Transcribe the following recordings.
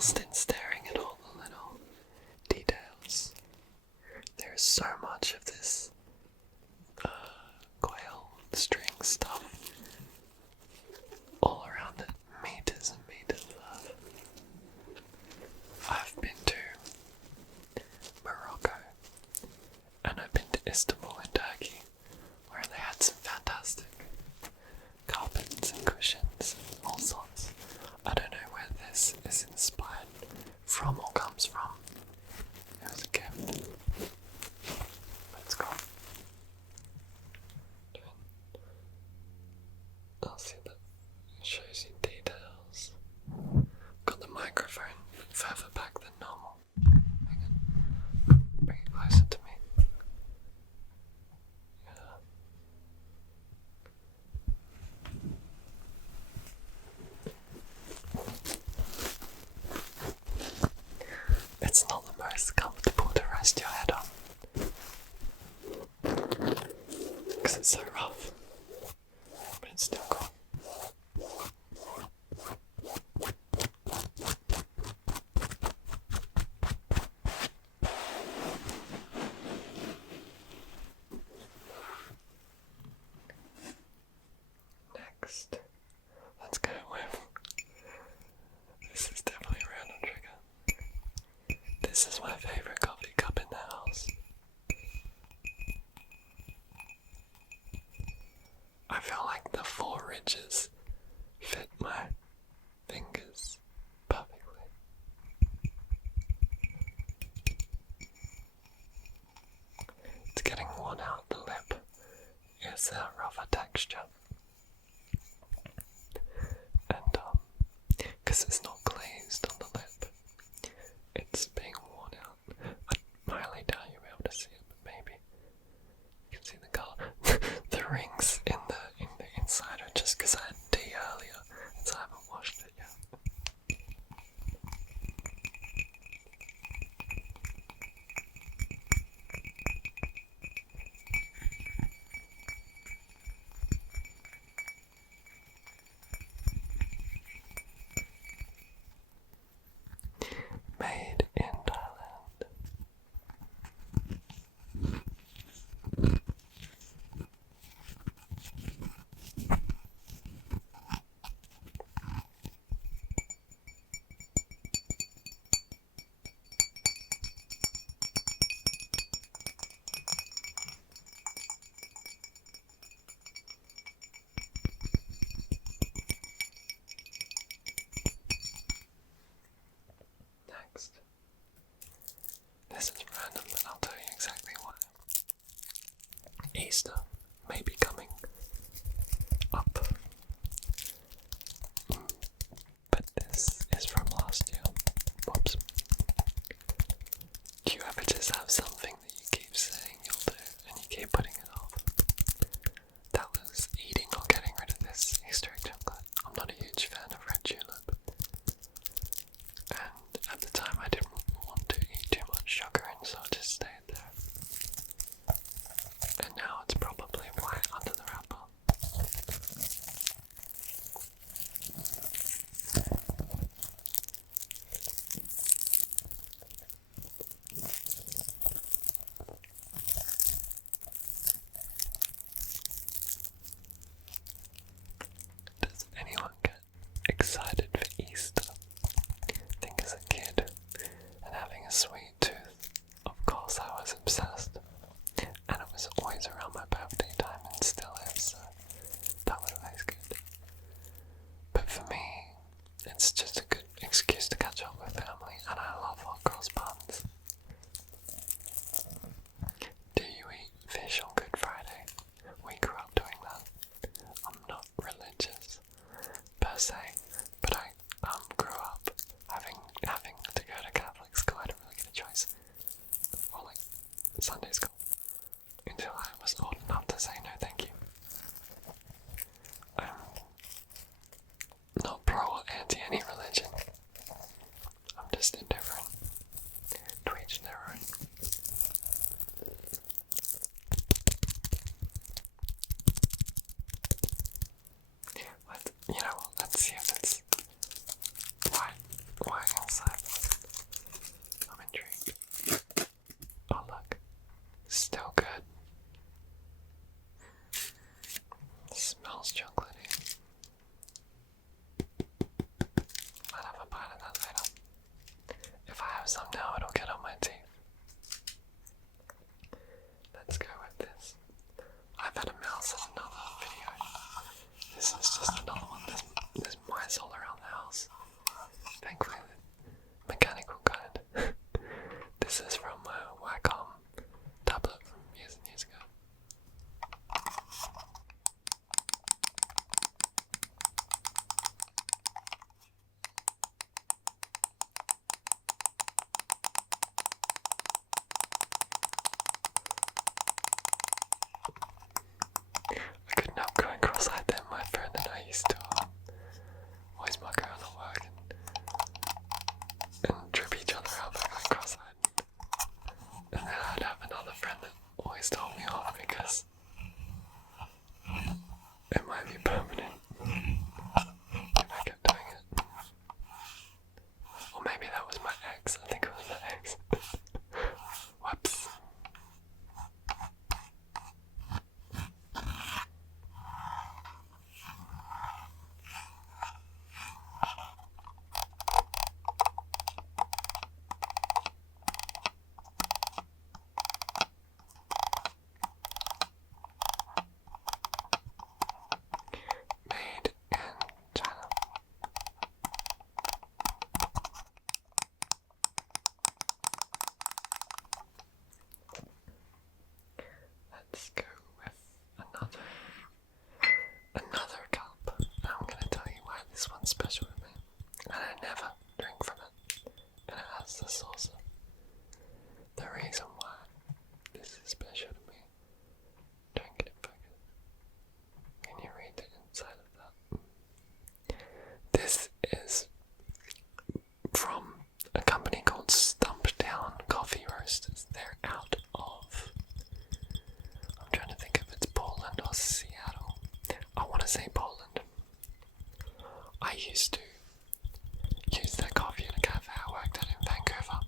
lost in staring at all the little details. There is so much of this coil string stuff all around it, meters and meters of. I've been to Morocco and I've been to Istanbul in Turkey, where they had some fantastic carpets and cushions and all sorts. I don't know where this is inspired from or comes from. It was a gift. Let's go. I'll see that it shows you details. Got the microphone further back than normal. Hang on. Bring it closer to me. It's not the most comfortable to rest your head on, because it's so rough, but it's still cool. Next, let's go with, this is definitely a random trigger. This is my favourite coffee cup in the house. I feel like the four ridges fit my fingers perfectly. It's getting worn out. The lip is a rougher texture. And because it's not glazed on the lip, it's being worn out. I highly doubt you'll be able to see it, but maybe you can see the colour. The rings in the inside are just because I had tea earlier, and so I haven't washed it yet. Made in Thailand. Next. This is random, but I'll tell you exactly why. Easter may be coming up. But this is from last year. Whoops. Do you ever just have something that you keep saying you'll do and you keep putting it off? That was eating or getting rid of this Easter egg chocolate. I'm not a huge fan of red tulip. And at the time I didn't want to eat too much sugar, and so I just stayed there. And now it's probably right under the wrapper. Does anyone get excited for Easter? I think as a kid and having a sweet tooth, of course I was obsessed. And it was always around my birthday time and still is, so that was always good. But for me, it's just a good excuse to catch up with family, and I love hot cross buns. Do you eat fish on Good Friday? We grew up doing that. I'm not religious per se, but I grew up having to go to Catholic school. I didn't really get a choice. Or like Sunday school. Until I was old enough to say no thank you. I'm not pro or anti any religion. I'm just indifferent. To each their own. You know what, let's see if it's white inside. Somehow it'll get on my teeth. Let's go with this. I've had a mouse in another video. This is just another one. There's mice all around the house. Thankfully, the mechanical kind. This is from my Wacom tablet from years and years ago. I couldn't help going cross-eyed then. My friend and I used to always muck around at work and trip each other out by going cross-eyed. And then I'd have another friend that always told me off because it might be permanent if I kept doing it. Or maybe that was my ex. I think it was my ex. Whoops. Made in China. Let's go with another cup. Now I'm going to tell you why this one's special to me. And I never drink from it. And it has the saucer. The reason why this is special to me. Don't get it focused. Can you read the inside of that? This is from a company called Stumptown Coffee Roasters. They're out of, I'm trying to think if it's Poland or Seattle. I want to say Poland. I used to use their coffee in a cafe I worked at in Vancouver.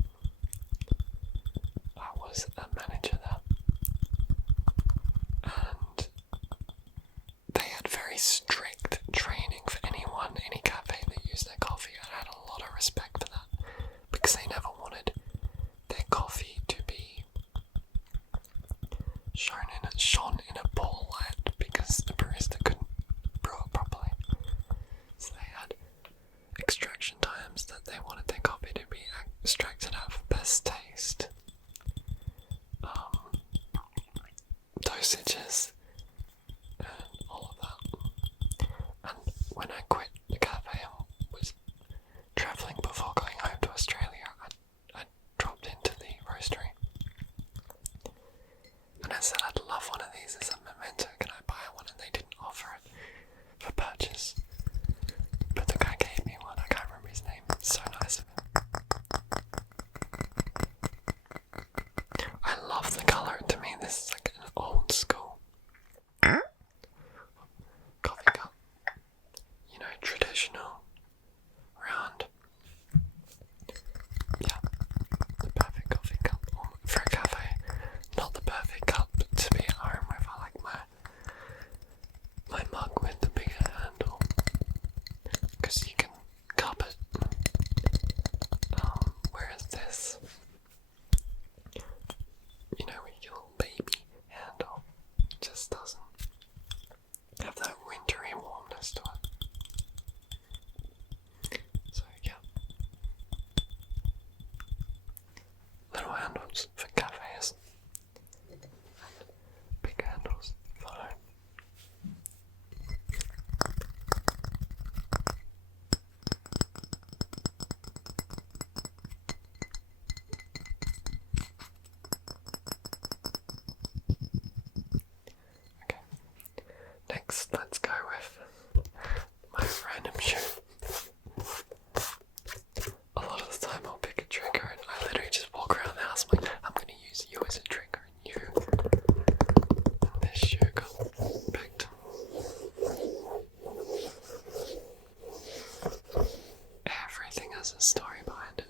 I was a manager there. And they had very strict training for any cafe that used their coffee. I had a lot of respect for that because they never wanted their coffee to be shone in a poor light because the barista couldn't brew it properly. So they had extraction times that they wanted their coffee to be extracted out of best taste. Dosages and all of that. And when I quit the cafe and was travelling before going home to Australia, I dropped into the roastery. And I said I'd love one of these as a memento, can I buy one? And they didn't offer it for purchase. But the guy gave me one, I can't remember his name, it's so nice of him. I love the colour, to me this is like an old school coffee cup. You know, traditional, round. Yeah, the perfect coffee cup for a cafe. Not the perfect cup to be at home with. I like my mug with the bigger handle because you can cup it. Whereas this, you know, with your little baby handle, just doesn't have that wintry warmness to it. So yeah, little handles for cafes and big handles for home. Okay, next let's go with my random shoe. A lot of the time I'll pick a trigger and I literally just walk around the house. I'm like, I'm going to use you as a trigger and you. And this shoe got picked. Everything has a story behind it.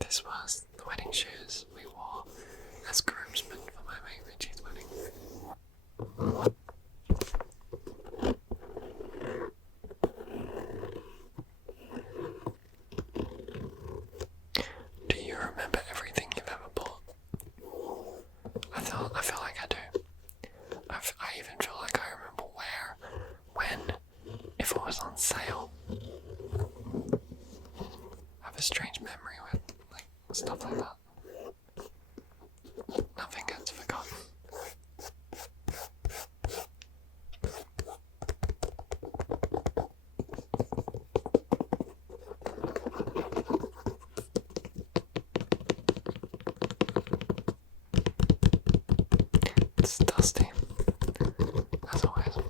This was the wedding shoes we wore as groomsmen for my mate Richie's wedding. Do you a strange memory with like stuff like that. Nothing gets forgotten. It's dusty, as always. I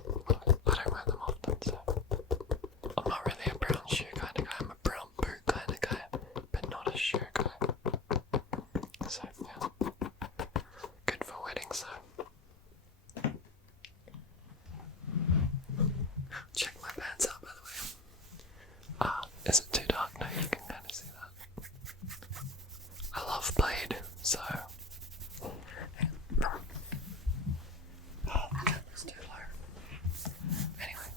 don't wear them often, so I'm not really a brown shoe kind of guy. I'm a brown boot kind of guy, but not a shoe guy. So yeah, good for weddings though. Check my pants out, by the way. Is it too dark? No, you can kind of see that. I love Blade, so. Oh, the camera's too low. Anyway,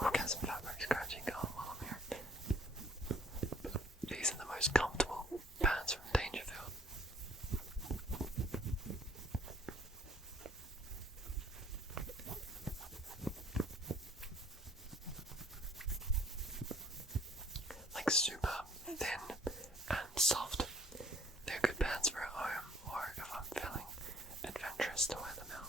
we'll get some fabric scratching going while I'm here. These are the most comfortable pants from Dangerfield. Like super thin and soft. They're good pants for at home or if I'm feeling adventurous to wear them out.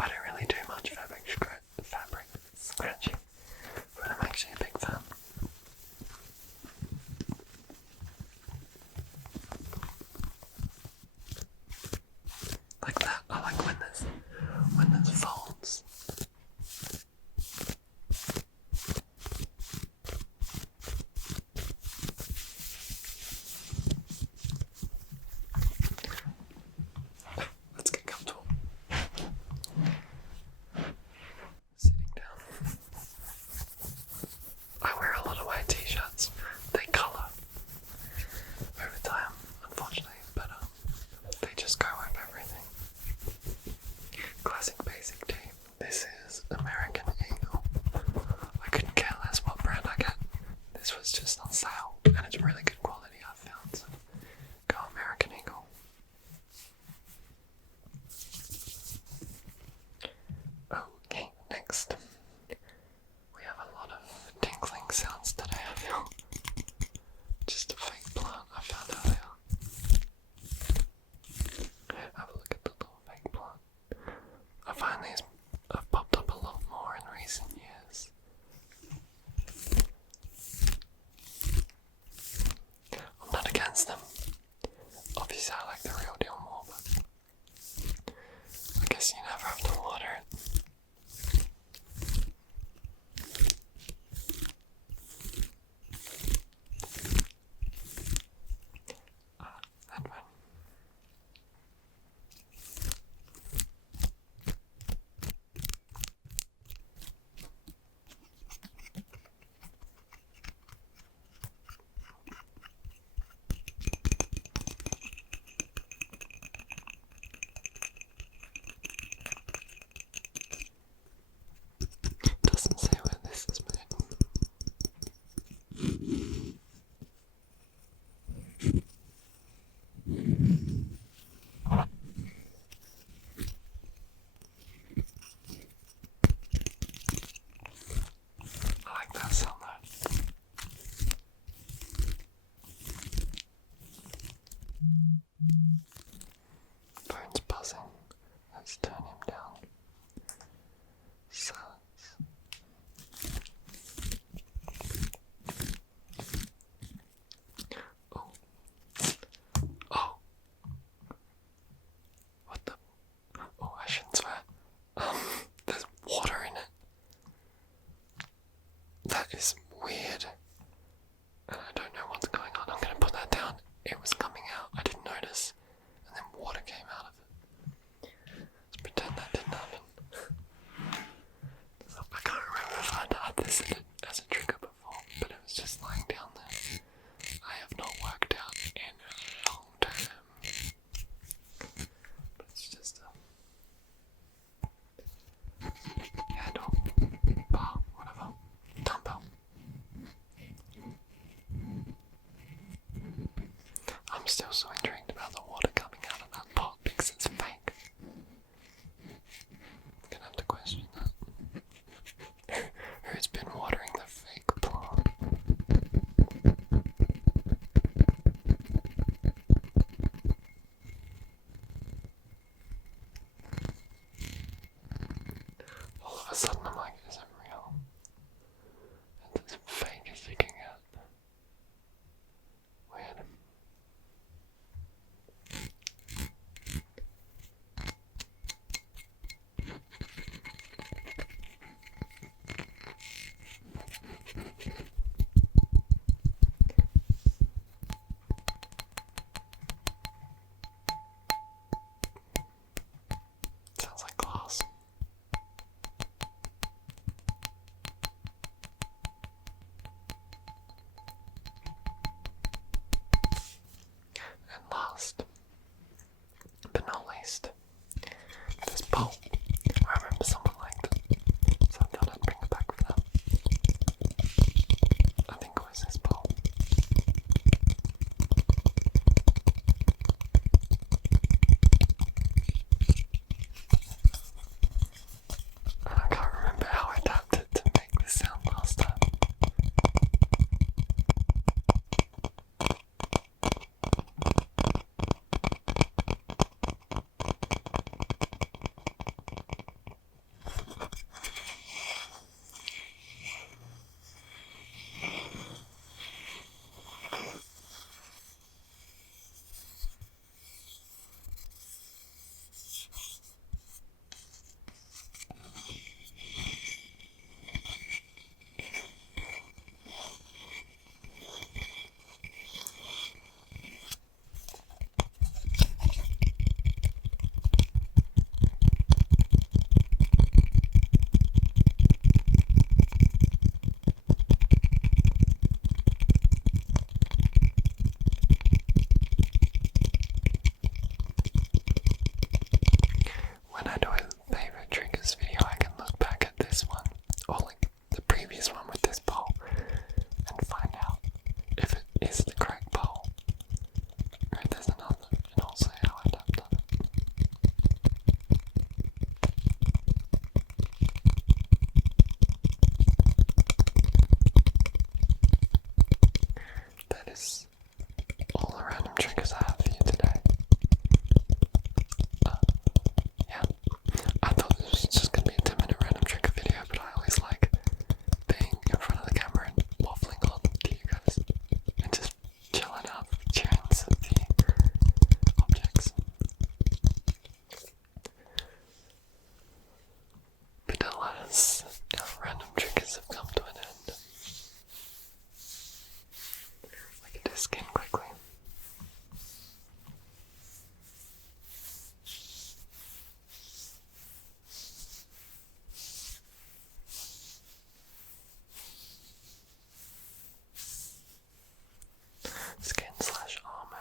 I don't really do much fabric scratching, but I'm actually a big fan. Like that, I like when there's folds. Let's get comfortable. Sitting down. I wear a lot of white t-shirts. They colour over time, unfortunately, but they just go with everything. Classic basic tee. This is American Eagle. I couldn't care less what brand I get. This was just on sale, and it's really good quality, I found. So go American Eagle. Okay, next. We have a lot of tingling sounds today, I feel. Just a fake plant I found earlier. Have a look at the little fake plant. I find these have popped up a lot more in recent years. I'm not against them. Obviously I like the real deal more, but I guess you never have to water it. That one. Doesn't say where this is made. I like that sound though. Phone's buzzing. Let's turn him down. Silence. Oh. Oh. What the? Oh, I shouldn't swear. There's water in it. That is weird. And I don't know what's going on. I'm gonna put that down. It was coming out. I didn't notice. And then water came out of it. Let's pretend that didn't happen. I can't remember if I'd had this as a trigger before, but it was just lying down there. I have not worked out in a long time. But it's just a handle, bar, whatever, dumbbell. still so intrigued about the water coming out of that pot because it's fake. I'm gonna have to question that. Who's been watering the fake plant? All of a sudden I'm like, is it real? It's as fake as you can get. Weird. Sounds like glass. And last, but not least, this bowl. I remember someone liked it, so I thought I'd bring it back for them. I think it was this bowl. And I can't remember how I tapped it to make this sound last time. When I do a favorite triggers video, I can look back at this one, or like the previous one with this bowl, and find out if it is the correct bowl, or if there's another, and I'll say how I tapped on it. That is all the random triggers I have for you today. Yeah, I thought this was just going to be a 10-minute random trigger video, but I always like being in front of the camera and waffling on to you guys and just chilling out with the tunes of the objects. But alas, our random triggers have come to an end. I can just skin quickly. Skin/armor.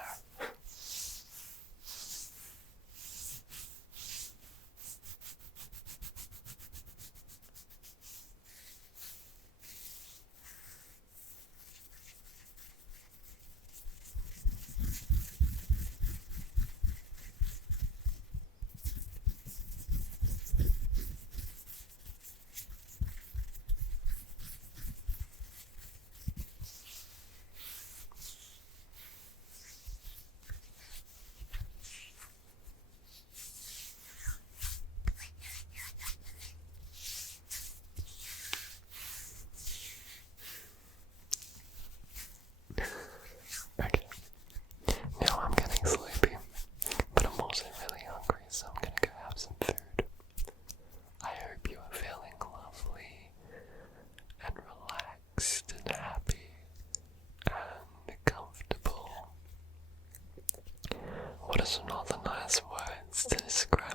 Okay. Now I'm getting sleepy, but I'm also really hungry, so I'm gonna go have some food. I hope you are feeling lovely and relaxed and happy and comfortable. What are some other nice words to describe